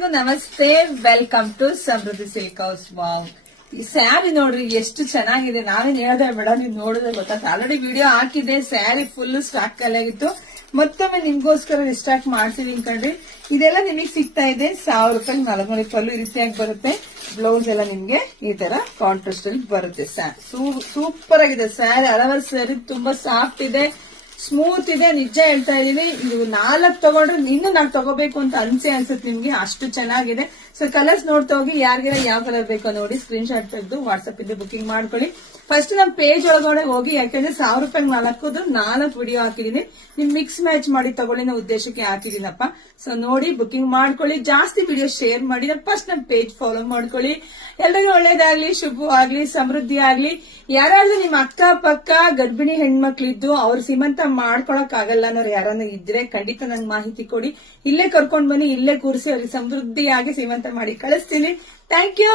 ಎಲ್ಲರಿಗೂ ನಮಸ್ತೆ. Welcome to Samruddhi silk house. Wow, ಈ ಸ್ಯಾರಿ ನೋಡ್ರಿ ಎಷ್ಟು ಚೆನ್ನಾಗಿದೆ. ನಾವೇನ್ ಹೇಳ್ದೆ ಬೇಡ, ನೀವು ನೋಡಿದ್ರೆ ಗೊತ್ತಾಗ್ತದೆ. ಆಲ್ರೆಡಿ ವಿಡಿಯೋ ಹಾಕಿದೆ. ಸ್ಯಾರಿ ಫುಲ್ ಸ್ಟಾಕ್ ಖಾಲಿಯಾಗಿತ್ತು. ಮತ್ತೊಮ್ಮೆ ನಿಮ್ಗೋಸ್ಕರ ರಿಸ್ಟಾಕ್ ಮಾಡ್ತೀವಿ ಕಣ್ರಿ. ಇದೆಲ್ಲ ನಿಮಗೆ ಸಿಗ್ತಾ ಇದೆ 1000 ರೂಪಾಯಿ. 4 ಪಲ್ಲು ಈ ರೀತಿಯಾಗಿ ಬರುತ್ತೆ. ಬ್ಲೌಸ್ ಎಲ್ಲ ನಿಮ್ಗೆ ಈ ತರ ಕಾಂಟ್ರಾಸ್ಟ್ ಅಲ್ಲಿ ಬರುತ್ತೆ. ಸೂಪರ್ ಆಗಿದೆ ಸ್ಯಾರಿ. ಹಲವಾರು ಸ್ಯಾರಿ ತುಂಬಾ ಸಾಫ್ಟ್ ಇದೆ, ಸ್ಮೂತ್ ಇದೆ. ನಿಜ ಹೇಳ್ತಾ ಇದೀನಿ, ಇದು 4 ತಗೊಂಡ್ರೆ ಇನ್ನು 4 ತಗೋಬೇಕು ಅಂತ ಅನ್ಸುತ್ತೆ ನಿಮ್ಗೆ, ಅಷ್ಟು ಚೆನ್ನಾಗಿದೆ. ಸೊ ಕಲರ್ಸ್ ನೋಡ್ತಾ ಹೋಗಿ. ಯಾರಿಗೆಲ್ಲ ಯಾವ ಕಲರ್ ಬೇಕೋ ನೋಡಿ ಸ್ಕ್ರೀನ್ ಶಾಟ್ ತೆಗೆದು ವಾಟ್ಸ್ಆಪ್ ಇಂದ ಬುಕಿಂಗ್ ಮಾಡ್ಕೊಳ್ಳಿ. ಫಸ್ಟ್ ನಮ್ ಪೇಜ್ ಒಳಗಡೆ ಹೋಗಿ, ಯಾಕಂದ್ರೆ 1000 ರೂಪಾಯಿ 4 ವಿಡಿಯೋ ಹಾಕಿದೀನಿ. ನಿಮ್ ಮಿಕ್ಸ್ ಮ್ಯಾಚ್ ಮಾಡಿ ತಗೊಳ್ಳಿ ಅನ್ನೋ ಉದ್ದೇಶಕ್ಕೆ ಹಾಕಿದೀನಪ್ಪ. ಸೊ ನೋಡಿ ಬುಕಿಂಗ್ ಮಾಡ್ಕೊಳ್ಳಿ. ಜಾಸ್ತಿ ವಿಡಿಯೋ ಶೇರ್ ಮಾಡಿ. ಫಸ್ಟ್ ನಮ್ ಪೇಜ್ ಫಾಲೋ ಮಾಡ್ಕೊಳ್ಳಿ. ಎಲ್ಲರಿಗೂ ಒಳ್ಳೇದಾಗ್ಲಿ, ಶುಭವಾಗ್ಲಿ, ಸಮೃದ್ಧಿ ಆಗ್ಲಿ. ಯಾರಾದ್ರೂ ನಿಮ್ ಅಕ್ಕ ಪಕ್ಕ ಗರ್ಭಿಣಿ ಹೆಣ್ಮಕ್ಳಿದ್ದು ಅವ್ರು ಸೀಮಂತ ಮಾಡ್ಕೊಳಕ್ ಆಗಲ್ಲ ಅನ್ನೋರು ಯಾರನ್ನ ಇದ್ರೆ ಖಂಡಿತ ನಂಗೆ ಮಾಹಿತಿ ಕೊಡಿ. ಇಲ್ಲೇ ಕರ್ಕೊಂಡ್ ಬನ್ನಿ, ಇಲ್ಲೇ ಕೂರಿಸಿ ಅವ್ರಿಗೆ ಸಮೃದ್ಧಿಯಾಗಿ ಸೀಮಂತ ಮಾಡಿ ಕಳಿಸ್ತೀನಿ. Thank you.